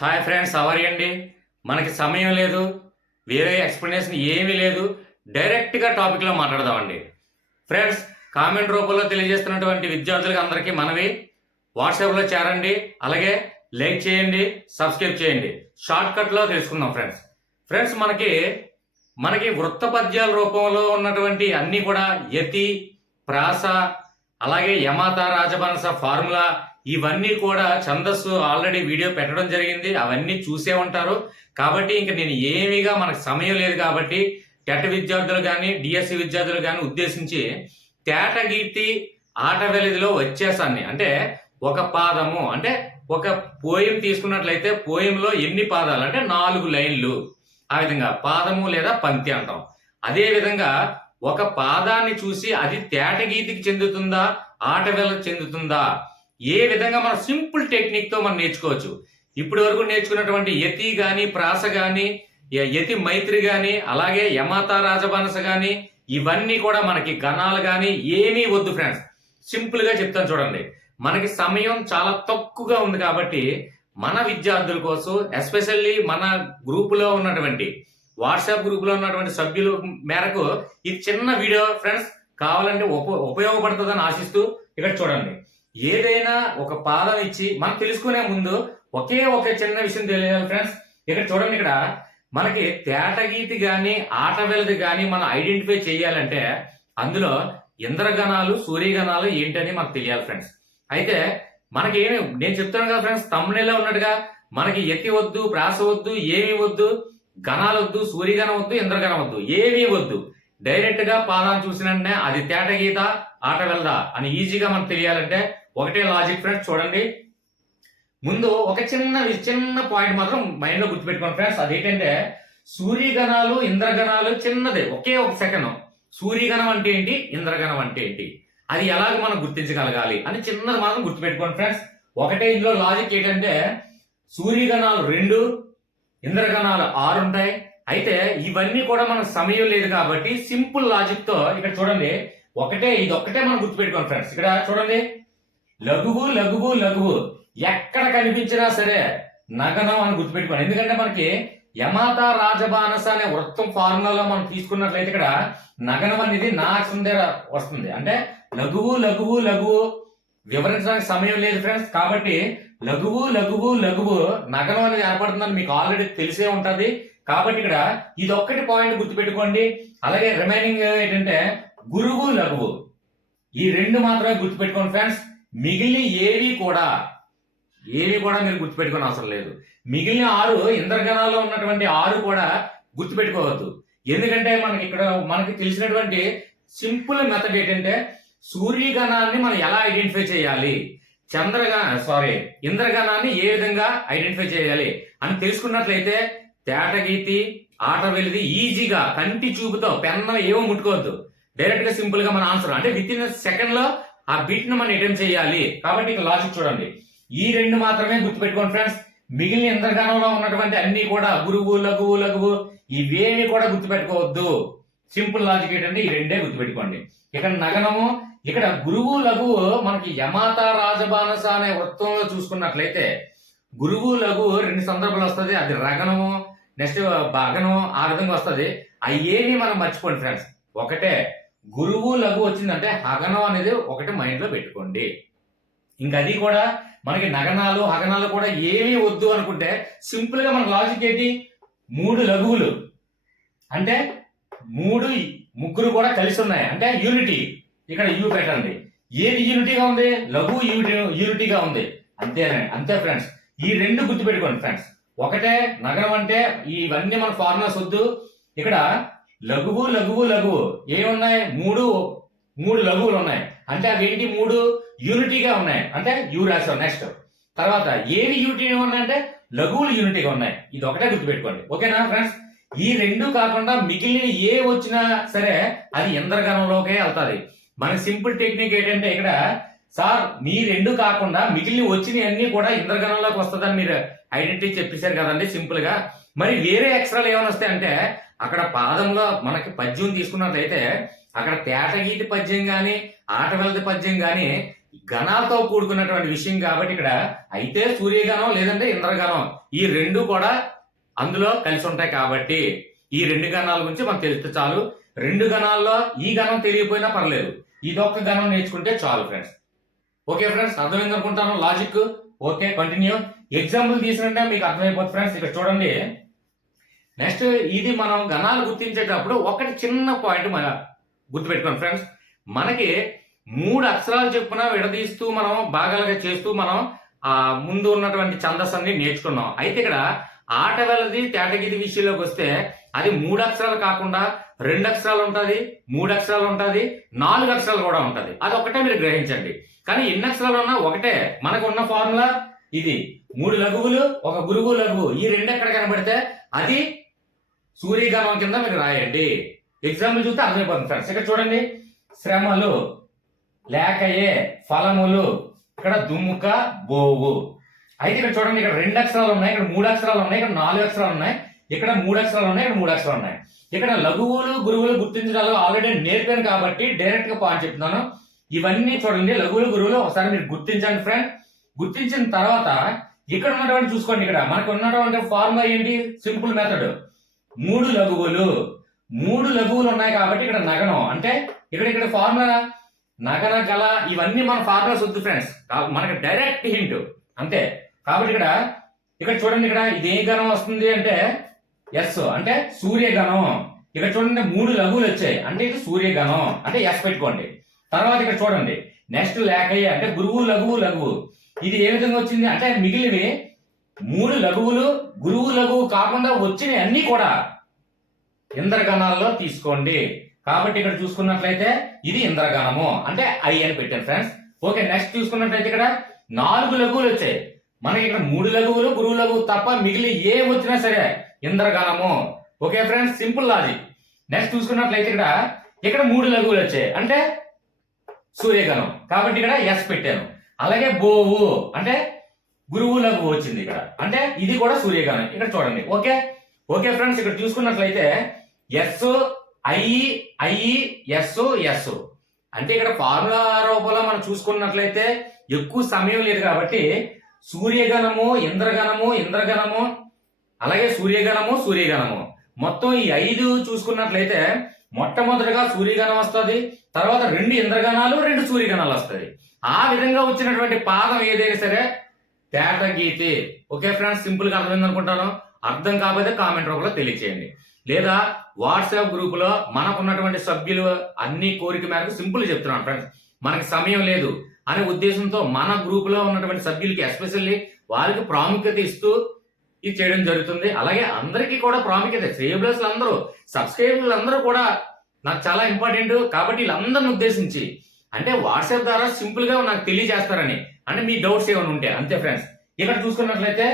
Hi friends అండి? మనకి సమయం లేదు వేరే ఎక్స్ప్లెనేషన్ ఏమీ లేదు డైరెక్ట్గా టాపిక్లో మాట్లాడదామండి. ఫ్రెండ్స్ కామెంట్ రూపంలో తెలియజేస్తున్నటువంటి విద్యార్థులకు అందరికీ మనవి. వాట్సాప్లో చేరండి అలాగే లైక్ చేయండి సబ్స్క్రైబ్ చేయండి. షార్ట్ కట్లో తెలుసుకుందాం ఫ్రెండ్స్. ఫ్రెండ్స్ మనకి మనకి వృత్తపద్యాల రూపంలో ఉన్నటువంటి అన్నీ కూడా యతి ప్రాస అలాగే యమాత రాజభనస ఫార్ములా ఇవన్నీ కూడా ఛందస్సు ఆల్రెడీ వీడియో పెట్టడం జరిగింది. అవన్నీ చూసే ఉంటారు. కాబట్టి ఇంక నేను ఏమీగా మనకు సమయం లేదు కాబట్టి టెట్ విద్యార్థులు కానీ డిఎస్సి విద్యార్థులు కానీ ఉద్దేశించి తేటగీతి ఆట వెలిదిలో వచ్చేసాన్ని. అంటే ఒక పాదము అంటే ఒక పోయం తీసుకున్నట్లయితే పోయంలో ఎన్ని పాదాలు? అంటే నాలుగు లైన్లు. ఆ విధంగా పాదము లేదా పంక్తి అంటాం. అదేవిధంగా ఒక పాదాన్ని చూసి అది తేటగీతికి చెందుతుందా ఆట చెందుతుందా? ఏ విధంగా మనం సింపుల్ టెక్నిక్తో మనం నేర్చుకోవచ్చు? ఇప్పటి వరకు నేర్చుకున్నటువంటి యతి గాని ప్రాస గాని యతి మైత్రి గాని అలాగే యమాత రాజబానస గాని ఇవన్నీ కూడా మనకి గణాలు గాని ఏమీ వద్దు ఫ్రెండ్స్. సింపుల్గా చెప్తాను చూడండి. మనకి సమయం చాలా తక్కువగా ఉంది కాబట్టి మన విద్యార్థుల కోసం ఎస్పెషల్లీ మన గ్రూప్లో ఉన్నటువంటి వాట్సాప్ గ్రూప్లో ఉన్నటువంటి సభ్యుల మేరకు ఇది చిన్న వీడియో ఫ్రెండ్స్ కావాలంటే ఉప ఉపయోగపడుతుందని ఆశిస్తూ ఇక్కడ చూడండి. ఏదైనా ఒక పాదం ఇచ్చి మనం తెలుసుకునే ముందు ఒకే ఒక చిన్న విషయం తెలియాలి ఫ్రెండ్స్. ఇక్కడ చూడండి ఇక్కడ మనకి తేటగీతి కానీ ఆట వెలది కానీ మనం ఐడెంటిఫై చేయాలంటే అందులో ఇంద్రగణాలు సూర్యగణాలు ఏంటని మనకు తెలియాలి ఫ్రెండ్స్. అయితే మనకి ఏమి నేను చెప్తాను కదా ఫ్రెండ్స్ తమ్ముళ్ళలో ఉన్నట్టుగా మనకి ఎత్తి వద్దు ప్రాస వద్దు ఏమి వద్దు. గణాలు వద్దు సూర్యగణం వద్దు ఇంద్రగణం వద్దు ఏమీ వద్దు. డైరెక్ట్గా పాదాన్ని చూసినంటే అది తేట గీత ఆట వెళ్దా అని ఈజీగా మనకు తెలియాలంటే ఒకటే లాజిక్ ఫ్రెండ్స్ చూడండి. ముందు ఒక చిన్న చిన్న పాయింట్ మాత్రం మైండ్లో గుర్తుపెట్టుకోండి ఫ్రెండ్స్. అదేంటంటే సూర్యగణాలు ఇంద్రగణాలు చిన్నదే ఒకే ఒక సెకండ్. సూర్యగణం అంటే ఏంటి? ఇంద్రగణం అంటే ఏంటి? అది ఎలాగ మనం గుర్తించగలగాలి అని చిన్నది మాత్రం గుర్తుపెట్టుకోండి ఫ్రెండ్స్. ఒకటే ఇందులో లాజిక్ ఏంటంటే సూర్యగణాలు రెండు ఇంద్రగణాలు ఆరు ఉంటాయి అయితే ఇవన్నీ కూడా మనకు సమయం లేదు కాబట్టి సింపుల్ లాజిక్తో ఇక్కడ చూడండి. ఒకటే ఇది ఒక్కటే మనం గుర్తుపెట్టుకోండి ఫ్రెండ్స్. ఇక్కడ చూడండి. లఘువు లఘువు లఘువు. ఎక్కడ కనిపించినా సరే నగనం అని గుర్తుపెట్టుకోండి. ఎందుకంటే మనకి యమాత రాజబానస అనే వృత్తం ఫార్ములాలో మనం తీసుకున్నట్లయితే ఇక్కడ నగనం అనేది నా దగ్గర వస్తుంది. అంటే లఘువు లఘువు లఘువు వివరించడానికి సమయం లేదు ఫ్రెండ్స్ కాబట్టి లఘువు లఘువు లఘువు నగరం అనేది ఏర్పడుతుందని మీకు ఆల్రెడీ తెలిసే ఉంటుంది. కాబట్టి ఇక్కడ ఇది ఒక్కటి పాయింట్ గుర్తుపెట్టుకోండి. అలాగే రిమైనింగ్ ఏంటంటే గురువు లఘువు. ఈ రెండు మాత్రమే గుర్తుపెట్టుకోండి ఫ్రెండ్స్ మిగిలిన ఏవి కూడా ఏవి కూడా మీరు గుర్తుపెట్టుకుని అవసరం లేదు. మిగిలిన ఆరు ఇంద్రగణాల్లో ఉన్నటువంటి ఆరు కూడా గుర్తుపెట్టుకోవద్దు. ఎందుకంటే మనకి ఇక్కడ మనకి తెలిసినటువంటి సింపుల్ మెథడ్ ఏంటంటే సూర్యగణాన్ని మనం ఎలా ఐడెంటిఫై చేయాలి? చంద్రగణ సారీ ఇంద్రగణాన్ని ఏ విధంగా ఐడెంటిఫై చేయాలి? అని తెలుసుకున్నట్లయితే తేటగీతి ఆట వెలిది ఈజీగా కంటి చూపుతో పెన్న ఏమో ముట్టుకోవద్దు. డైరెక్ట్గా సింపుల్గా మన ఆన్సర్. అంటే విత్ ఇన్ సెకండ్లో ఆ బీట్ను మనం అటెంప్ట్ చేయాలి. కాబట్టి ఇక లాజిక్ చూడండి. ఈ రెండు మాత్రమే గుర్తుపెట్టుకోండి ఫ్రెండ్స్ మిగిలిన ఇంద్రగణంలో ఉన్నటువంటి అన్ని కూడా గురువు లఘువు లఘువు ఇవేమి కూడా గుర్తుపెట్టుకోవద్దు. సింపుల్ లాజిక్ ఏంటంటే ఈ రెండే గుర్తుపెట్టుకోండి. ఇక్కడ నగనము ఇక్కడ గురువు లఘువు మనకి యమాత రాజబానస అనే వృత్తంలో చూసుకున్నట్లయితే గురువు లఘువు రెండు సందర్భాలు వస్తుంది. అది రగనము నెక్స్ట్ భగనం ఆ విధంగా వస్తుంది. అవి మనం మర్చిపోండి ఫ్రెండ్స్. ఒకటే గురువు లఘు వచ్చిందంటే హగనం అనేది ఒకటి మైండ్లో పెట్టుకోండి. ఇంకా అది కూడా మనకి నగనాలు హగనాలు కూడా ఏమీ వద్దు అనుకుంటే సింపుల్గా మనకు మన లాజిక్ ఏంటి? మూడు లఘువులు. అంటే మూడు ముగ్గురు కూడా కలిసి ఉన్నాయి. అంటే యూనిటీ. ఇక్కడ యూ పెట్టండి ఏది యూనిటీగా ఉంది లఘు యూనిటీ యూనిటీగా ఉంది. అంతేనే అంతే ఫ్రెండ్స్ ఈ రెండు గుర్తుపెట్టుకోండి ఫ్రెండ్స్ ఒకటే నగరం అంటే ఇవన్నీ మన ఫార్ములాస్ వద్దు. ఇక్కడ లఘువు లఘువు లఘువు. ఏమున్నాయి? మూడు మూడు లఘువులు ఉన్నాయి. అంటే అవి ఏంటి మూడు యూనిటీగా ఉన్నాయి. అంటే యూ రాసాం నెక్స్ట్ తర్వాత ఏవి యూనిటీగా ఉన్నాయంటే లఘువులు యూనిటీగా ఉన్నాయి. ఇది ఒకటే గుర్తుపెట్టుకోండి. ఓకేనా ఫ్రెండ్స్ ఈ రెండు కాకుండా మిగిలిన ఏ వచ్చినా సరే అది ఇంద్రగణంలోకే వెళ్తాది. మన సింపుల్ టెక్నిక్ ఏంటంటే ఇక్కడ సార్ మీ రెండు కాకుండా మిగిలిన వచ్చినవి అన్ని కూడా ఇంద్రగణంలోకి వస్తుందని మీరు ఐడెంటిటీ చెప్పేశారు కదండి సింపుల్గా. మరి వేరే ఎక్స్ట్రాలు ఏమైనా వస్తాయంటే అక్కడ పాదంలో మనకి పద్యం తీసుకున్నట్లయితే అక్కడ తేటగీతి పద్యం గాని ఆటవెలది పద్యం గాని గణాలతో కూడుకున్నటువంటి విషయం కాబట్టి ఇక్కడ అయితే సూర్యగణం లేదంటే ఇంద్రగణం ఈ రెండు కూడా అందులో కలిసి ఉంటాయి కాబట్టి ఈ రెండు గణాల గురించి మనకు తెలిస్తే చాలు. రెండు గణాల్లో ఈ గణం తెలియకపోయినా పర్లేదు. ఇదొక్క గణం నేర్చుకుంటే చాలు ఫ్రెండ్స్ ఓకే ఫ్రెండ్స్ అర్థమైంది అనుకుంటాను? లాజిక్ ఓకే కంటిన్యూ ఎగ్జాంపుల్ తీసుకుంటే మీకు అర్థమైపోతుంది ఫ్రెండ్స్ ఇక్కడ చూడండి. నెక్స్ట్ ఇది మనం గణాలు గుర్తించేటప్పుడు ఒకటి చిన్న పాయింట్ మన గుర్తుపెట్టుకోండి ఫ్రెండ్స్ మనకి మూడు అక్షరాలు చెప్పున విడదీస్తూ మనం భాగాలుగా చేస్తూ మనం ఆ ముందు ఉన్నటువంటి ఛందస్ అన్ని నేర్చుకున్నాం. అయితే ఇక్కడ ఆట వెళ్ళది తేటగిది విషయంలోకి వస్తే అది మూడు అక్షరాలు కాకుండా రెండు అక్షరాలు ఉంటుంది మూడు అక్షరాలు ఉంటుంది నాలుగు అక్షరాలు కూడా ఉంటుంది. అది ఒకటే మీరు గ్రహించండి. కానీ ఎన్ని అక్షరాలు ఉన్నా ఒకటే. మనకు ఉన్న ఫార్ములా ఇది. మూడు లఘువులు ఒక గురువు లఘువు. ఈ రెండు ఎక్కడ కనబడితే అది సూర్యగానం కింద మీరు రాయండి. ఎగ్జాంపుల్ చూస్తే అర్థమైపోతుంది ఫ్రెండ్స్ ఇక్కడ చూడండి. శ్రమలు లేకయే ఫలములు ఇక్కడ దుమ్ముక బోవు. అయితే ఇక్కడ చూడండి ఇక్కడ రెండు అక్షరాలు ఉన్నాయి ఇక్కడ మూడు అక్షరాలు ఉన్నాయి ఇక్కడ నాలుగు అక్షరాలు ఉన్నాయి. ఇక్కడ మూడు అక్షరాలు ఉన్నాయి ఇక్కడ మూడు అక్షరాలు ఉన్నాయి. ఇక్కడ లఘువులు గురువులు గుర్తించడాలు ఆల్రెడీ నేర్పాను కాబట్టి డైరెక్ట్గా పాయింట్ చెప్తున్నాను. ఇవన్నీ చూడండి లఘువులు గురువులు ఒకసారి మీరు గుర్తించండి ఫ్రెండ్ గుర్తించిన తర్వాత ఇక్కడ ఉన్నటువంటి చూసుకోండి ఇక్కడ. మనకు ఉన్నటువంటి ఫార్ములా ఏంటి? సింపుల్ మెథడ్ మూడు లఘువులు. మూడు లఘువులు ఉన్నాయి కాబట్టి ఇక్కడ నగనం. అంటే ఇక్కడ ఇక్కడ ఫార్ములా నగన గల ఇవన్నీ మన ఫార్ములాస్ వద్దు ఫ్రెండ్స్ మనకి డైరెక్ట్ హింట్ అంతే. కాబట్టి ఇక్కడ ఇక్కడ చూడండి ఇక్కడ ఇది ఏ గణం వస్తుంది అంటే ఎస్ అంటే సూర్యగణం. ఇక్కడ చూడండి మూడు లఘువులు వచ్చాయి. అంటే ఇది సూర్యగణం. అంటే ఎస్ పెట్టుకోండి. తర్వాత ఇక్కడ చూడండి. నెక్స్ట్ లేకయ్య అంటే గురువు లఘువు లఘువు. ఇది ఏ విధంగా వచ్చింది? అంటే మిగిలినవి మూడు లఘువులు గురువు లఘువు కాకుండా వచ్చినవి అన్ని కూడా ఇంద్రగణాల్లో తీసుకోండి. కాబట్టి ఇక్కడ చూసుకున్నట్లయితే ఇది ఇంద్రగణము. అంటే ఐ అని పెట్టాను ఫ్రెండ్స్ ఓకే నెక్స్ట్ చూసుకున్నట్లయితే ఇక్కడ నాలుగు లఘువులు వచ్చాయి. మనకి ఇక్కడ మూడు లఘువులు గురువు లఘువు తప్ప మిగిలి ఏ వచ్చినా సరే ఇంద్రగణము okay friends simple logic. Next చూసుకున్నట్లయితే ఇక్కడ ఇక్కడ మూడు లఘువులు వచ్చాయి. అంటే సూర్యగణం కాబట్టి ఇక్కడ ఎస్ పెట్టాను. అలాగే బోవు. అంటే గురువు లఘువు వచ్చింది ఇక్కడ. అంటే ఇది కూడా సూర్యగణం ఇక్కడ చూడండి. ఓకే? ఓకే ఫ్రెండ్స్ ఇక్కడ చూసుకున్నట్లయితే S I I S S అంటే ఇక్కడ ఫార్ములా రూపంలో మనం చూసుకున్నట్లయితే ఎక్కువ సమయం లేదు కాబట్టి సూర్యగణము ఇంద్రగణము ఇంద్రగణము అలాగే సూర్యగణము సూర్యగణము. మొత్తం ఈ ఐదు చూసుకున్నట్లయితే మొట్టమొదటిగా సూర్యగణం వస్తుంది తర్వాత రెండు ఇంద్రగణాలు రెండు సూర్యగణాలు వస్తాయి ఆ విధంగా వచ్చినటువంటి పాదం ఏదైనా సరే తేట గీతే ఓకే ఫ్రెండ్స్ సింపుల్గా అర్థమైంది అనుకుంటాను. అర్థం కాకపోతే కామెంట్ రూపంలో తెలియచేయండి. లేదా వాట్సాప్ గ్రూప్లో మనకున్నటువంటి సభ్యులు అన్ని కోరిక మేరకు సింపుల్ చెప్తున్నాను ఫ్రెండ్స్. మనకి సమయం లేదు అనే ఉద్దేశంతో మన గ్రూప్లో ఉన్నటువంటి సభ్యులకి ఎస్పెషల్లీ వారికి ప్రాముఖ్యత ఇస్తూ ఇది చేయడం జరుగుతుంది. అలాగే అందరికీ కూడా ప్రాముఖ్యత. శ్రేయబ్లస్లు అందరూ సబ్స్క్రైబర్లు అందరూ కూడా నాకు చాలా ఇంపార్టెంట్ కాబట్టి వీళ్ళందరిని ఉద్దేశించి అంటే వాట్సాప్ ద్వారా సింపుల్గా నాకు తెలియజేస్తారని. అంటే మీ డౌట్స్ ఏమైనా ఉంటే అంతే ఫ్రెండ్స్ ఇక్కడ చూసుకున్నట్లయితే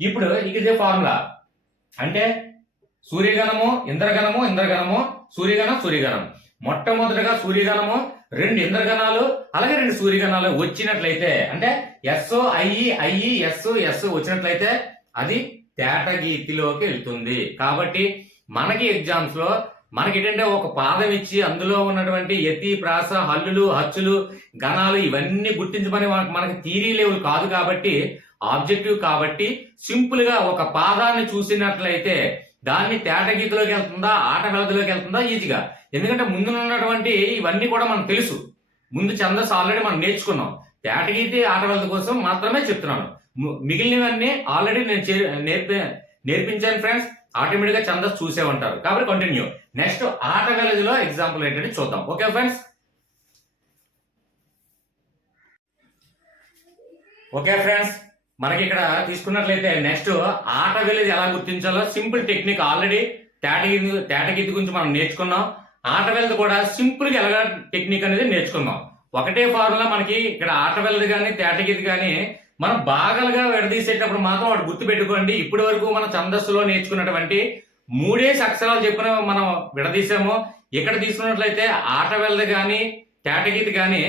ఇప్పుడు ఇదే ఫార్ములా అంటే సూర్యగణము ఇంద్రగణము ఇంద్రగణము సూర్యగణం సూర్యగణం. మొట్టమొదటిగా సూర్యగణము రెండు ఇంద్రగణాలు అలాగే రెండు సూర్యగణాలు వచ్చినట్లయితే అంటే S I I S S వచ్చినట్లయితే అది తేటగీతిలోకి వెళ్తుంది కాబట్టి మనకి ఎగ్జామ్స్లో మనకి ఏంటంటే ఒక పాదం ఇచ్చి అందులో ఉన్నటువంటి యతి ప్రాస హల్లులు హచ్చులు గణాలు ఇవన్నీ గుర్తించమని మనకి థీరీ లెవెల్ కాదు కాబట్టి ఆబ్జెక్టివ్ కాబట్టి సింపుల్గా ఒక పాదాన్ని చూసినట్లయితే దాన్ని తేటగీతిలోకి వెళ్తుందా ఆట వెలదిలోకి వెళ్తుందా ఈజీగా. ఎందుకంటే ముందు ఉన్నటువంటి ఇవన్నీ కూడా మనకు తెలుసు. ముందు ఛందస్ ఆల్రెడీ మనం నేర్చుకున్నాం. తేటగీతి ఆట వెలద కోసం మాత్రమే చెప్తున్నాను. మిగిలినవన్నీ ఆల్రెడీ నేను చే- నేర్పి నేర్పించాను ఫ్రెండ్స్ ఆటోమేటిక్గా చూసే ఉంటారు కాబట్టి కంటిన్యూ నెక్స్ట్ ఆట వెలదిలో ఎగ్జాంపుల్ ఏంటంటే చూద్దాం. ఓకే ఫ్రెండ్స్ ఓకే ఫ్రెండ్స్ మనకి ఇక్కడ తీసుకున్నట్లయితే నెక్స్ట్ ఆట వెళ్ళేది ఎలా గుర్తించాలో సింపుల్ టెక్నిక్ ఆల్రెడీ తేటగీతి తేటగీతి గురించి మనం నేర్చుకున్నాం. ఆట వెళ్ళది కూడా సింపుల్గా ఎలా టెక్నిక్ అనేది నేర్చుకున్నాం. ఒకటే ఫార్ములా మనకి ఇక్కడ ఆట వెళ్ళది కానీ తేటగిది కానీ మనం భాగాలుగా విడదీసేటప్పుడు మాత్రం వాడు గుర్తు పెట్టుకోండి. ఇప్పటి వరకు మనం ఛందస్సులో నేర్చుకున్నటువంటి మూడేసి అక్షరాలు చెప్పిన మనం విడదీసాము. ఇక్కడ తీసుకున్నట్లయితే ఆట వెళ్ళది కానీ తేటగీతి కానీ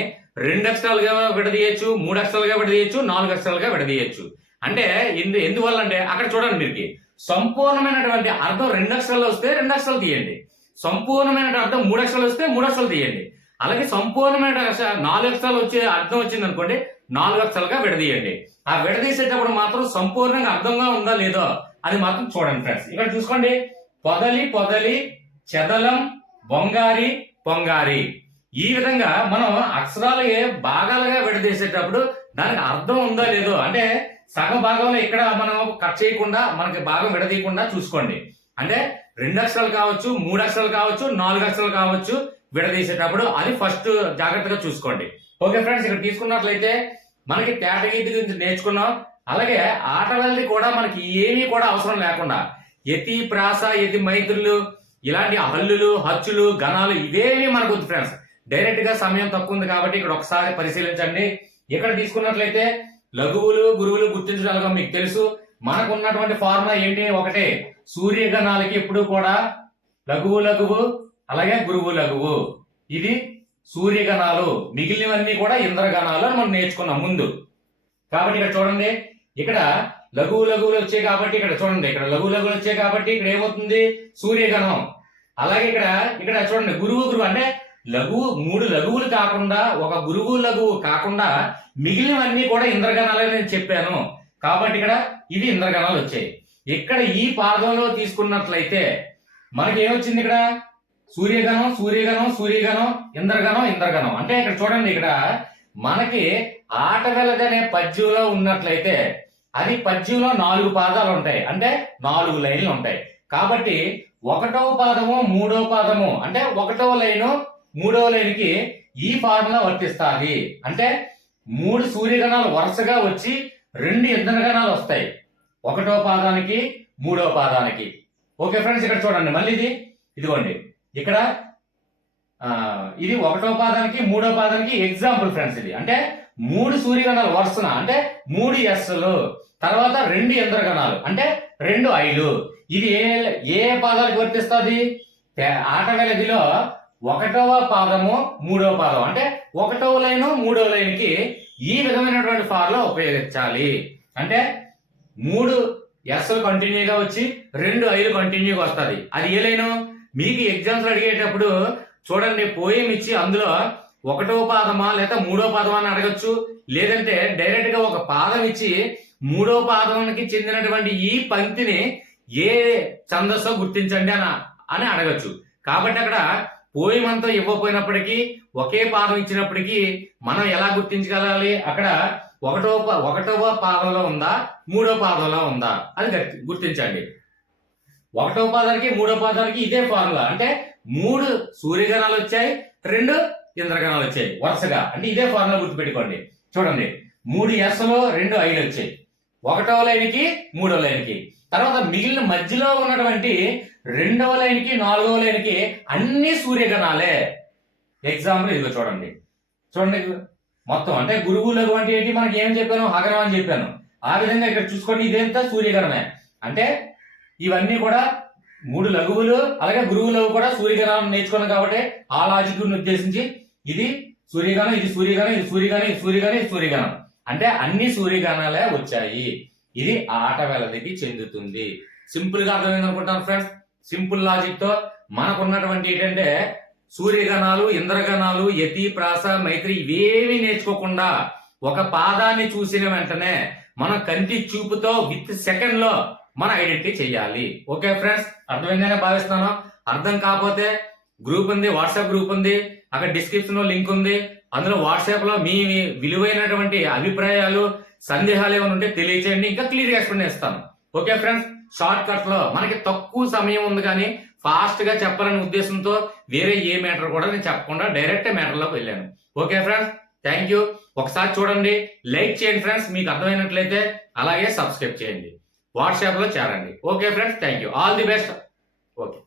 రెండు అక్షరాలుగా విడదీయచ్చు మూడు అక్షరాలుగా విడదీయచ్చు నాలుగు అక్షరాలుగా విడదీయచ్చు. అంటే ఎందు ఎందువల్ల అంటే అక్కడ చూడండి మీరు సంపూర్ణమైనటువంటి అర్థం రెండు అక్షరాలు వస్తే రెండు అక్షరాలు తీయండి. సంపూర్ణమైన అర్థం మూడు అక్షరాలు వస్తే మూడు అక్షరాలు తీయండి. అలాగే సంపూర్ణమైన అక్ష- నాలుగు అక్షరాలు వచ్చే అర్థం వచ్చింది అనుకోండి నాలుగు అక్షరాలుగా విడదీయండి. ఆ విడదీసేటప్పుడు మాత్రం సంపూర్ణంగా అర్థంగా ఉందా లేదో అది మాత్రం చూడండి ఫ్రెండ్స్. ఇక్కడ చూసుకోండి. పొదలి పొదలి చెదలం బొంగారి పొంగారి. ఈ విధంగా మనం అక్షరాలు భాగాలుగా విడదీసేటప్పుడు దానికి అర్థం ఉందా లేదో అంటే సగ భాగంలో ఇక్కడ మనం కట్ చేయకుండా మనకి భాగం విడదీయకుండా చూసుకోండి. అంటే రెండు అక్షరాలు కావచ్చు మూడు అక్షరాలు కావచ్చు నాలుగు అక్షరాలు కావచ్చు విడదీసేటప్పుడు అది ఫస్ట్ జాగ్రత్తగా చూసుకోండి. ఓకే ఫ్రెండ్స్ ఇక్కడ తీసుకున్నట్లయితే మనకి తేట గీతి గురించి నేర్చుకున్నాం. అలాగే ఆట కూడా మనకి ఏమీ కూడా అవసరం లేకుండా యతి ప్రాస యతి మైత్రులు ఇలాంటి హల్లులు హచ్చులు గణాలు ఇవేమీ మనకు ఉంది ఫ్రెండ్స్ డైరెక్ట్గా సమయం తక్కువ ఉంది కాబట్టి ఇక్కడ ఒకసారి పరిశీలించండి. ఇక్కడ తీసుకున్నట్లయితే లఘువులు గురువులు గుర్తించగలగా మీకు తెలుసు. మనకు ఉన్నటువంటి ఫార్ములా ఏంటి? ఒకటే. సూర్యగణాలకి ఎప్పుడు కూడా లఘువు లఘువు అలాగే గురువు లఘువు ఇది సూర్యగణాలు. మిగిలినవన్నీ కూడా ఇంద్రగణాలు అని మనం నేర్చుకున్నాం ముందు. కాబట్టి ఇక్కడ చూడండి. ఇక్కడ లఘువు లఘువులు వచ్చాయి కాబట్టి ఇక్కడ చూడండి. ఇక్కడ లఘు లఘువులు వచ్చాయి కాబట్టి ఇక్కడ ఏమవుతుంది? సూర్యగణం. అలాగే ఇక్కడ ఇక్కడ చూడండి. గురువు గురువు అంటే లఘువు మూడు లఘువులు కాకుండా ఒక గురువు లఘువు కాకుండా మిగిలినవన్నీ కూడా ఇంద్రగణాలే నేను చెప్పాను. కాబట్టి ఇక్కడ ఇవి ఇంద్రగణాలు వచ్చాయి. ఇక్కడ ఈ పాదంలో తీసుకున్నట్లయితే మనకి ఏమొచ్చింది ఇక్కడ? సూర్యగణం సూర్యగణం సూర్యగణం ఇంద్రగణం ఇంద్రగణం. అంటే ఇక్కడ చూడండి ఇక్కడ మనకి ఆటగలదనే పద్యంలో ఉన్నట్లయితే అది పద్యంలో నాలుగు పాదాలు ఉంటాయి. అంటే నాలుగు లైన్లు ఉంటాయి. కాబట్టి ఒకటవ పాదము మూడవ పాదము అంటే ఒకటవ లైను మూడవ లైన్కి ఈ ఫార్ములా వర్తిస్తాది. అంటే మూడు సూర్యగణాలు వరుసగా వచ్చి రెండు ఇంద్రగణాలు వస్తాయి. ఒకటో పాదానికి మూడో పాదానికి. ఓకే ఫ్రెండ్స్ ఇక్కడ చూడండి. మళ్ళీ ఇది ఇదిగోండి. ఇక్కడ ఇది ఒకటో పాదానికి మూడో పాదానికి ఎగ్జాంపుల్ ఫ్రెండ్స్ ఇది. అంటే మూడు సూర్యగణాలు వరుసన అంటే మూడు ఎస్లు తర్వాత రెండు ఇంద్రగణాలు. అంటే రెండు ఐలు ఇది ఏ ఏ పాదాలకు వర్తిస్తుంది? ఆటగలదిలో ఒకటవ పాదము మూడవ పాదం. అంటే ఒకటవ లైను మూడవ లైన్కి ఈ విధమైనటువంటి ఫార్లో ఉపయోగించాలి. అంటే మూడు ఎస్లు కంటిన్యూగా వచ్చి రెండు ఐలు కంటిన్యూగా వస్తుంది అది ఏ లైను? మీకు ఎగ్జామ్స్ అడిగేటప్పుడు చూడండి పోయం ఇచ్చి అందులో ఒకటో పాదమా లేదా మూడో పాదమా అని అడగచ్చు. లేదంటే డైరెక్ట్గా ఒక పాదం ఇచ్చి మూడో పాదానికి చెందినటువంటి ఈ పంక్తిని ఏ ఛందస్సో గుర్తించండి అని అని అడగచ్చు. కాబట్టి అక్కడ పోయం అంతా ఇవ్వకపోయినప్పటికీ ఒకే పాదం ఇచ్చినప్పటికీ మనం ఎలా గుర్తించగలాలి? అక్కడ ఒకటో ఒకటవ పాదంలో ఉందా మూడో పాదంలో ఉందా? అది గుర్తించండి. ఒకటో పాదానికి మూడో పాదానికి ఇదే ఫార్ములా అంటే మూడు సూర్యగణాలు వచ్చాయి రెండు ఇంద్రగణాలు వచ్చాయి వరుసగా. అంటే ఇదే ఫార్ములా గుర్తుపెట్టుకోండి. చూడండి. మూడు ఎస్లో రెండు ఐలు వచ్చాయి. ఒకటవ లైన్కి మూడవ లైన్కి. తర్వాత మిగిలిన మధ్యలో ఉన్నటువంటి రెండవ లైన్కి నాలుగవ లైన్కి అన్ని సూర్యగణాలే ఎగ్జాంపుల్ ఇదిగో చూడండి. చూడండి మొత్తం అంటే గురువులకు అంటే ఏంటి? మనకి ఏం చెప్పాను? హగరం అని చెప్పాను. ఆ విధంగా ఇక్కడ చూసుకోండి. ఇదేంత సూర్యగణమే అంటే ఇవన్నీ కూడా మూడు లఘువులు అలాగే గురువులు కూడా సూర్యగణం నేర్చుకున్నాం కాబట్టి ఆ లాజిక్ ఉద్దేశించి ఇది సూర్యగణం ఇది సూర్యగణం ఇది సూర్యగణం ఇది సూర్యగణం ఇది సూర్యగణం అంటే అన్ని సూర్యగణాలే వచ్చాయి. ఇది ఆట వెలదికి చెందుతుంది. సింపుల్గా అర్థమైంది అనుకుంటాను ఫ్రెండ్స్ సింపుల్ లాజిక్తో మనకున్నటువంటి ఏంటంటే సూర్యగణాలు ఇంద్రగణాలు యతి ప్రాస మైత్రి ఇవేవి నేర్చుకోకుండా ఒక పాదాన్ని చూసిన వెంటనే మన కంటి చూపుతో విత్ సెకండ్లో మన ఐడెంటిటీ చెయ్యాలి. Okay friends? అర్థమైందనే భావిస్తున్నాను. అర్థం కాకపోతే గ్రూప్ ఉంది వాట్సాప్ గ్రూప్ ఉంది అక్కడ డిస్క్రిప్షన్లో లింక్ ఉంది. అందులో వాట్సాప్లో మీ విలువైనటువంటి అభిప్రాయాలు సందేహాలు ఏమైనా ఉంటే తెలియచేయండి. ఇంకా క్లియర్ ఎక్స్ప్లెయిన్ చేస్తాను. Okay friends? షార్ట్ కట్లో మనకి తక్కువ సమయం ఉంది కానీ ఫాస్ట్గా చెప్పాలనే ఉద్దేశంతో వేరే ఏ మ్యాటర్ కూడా నేను చెప్పకుండా డైరెక్ట్ మ్యాటర్లోకి వెళ్ళాను. Okay friends? Thank you. ఒకసారి చూడండి. లైక్ చేయండి ఫ్రెండ్స్. మీకు అర్థమైనట్లయితే అలాగే సబ్స్క్రైబ్ చేయండి. వాట్సాప్లో చేరండి. Okay friends thank you all the best. Okay.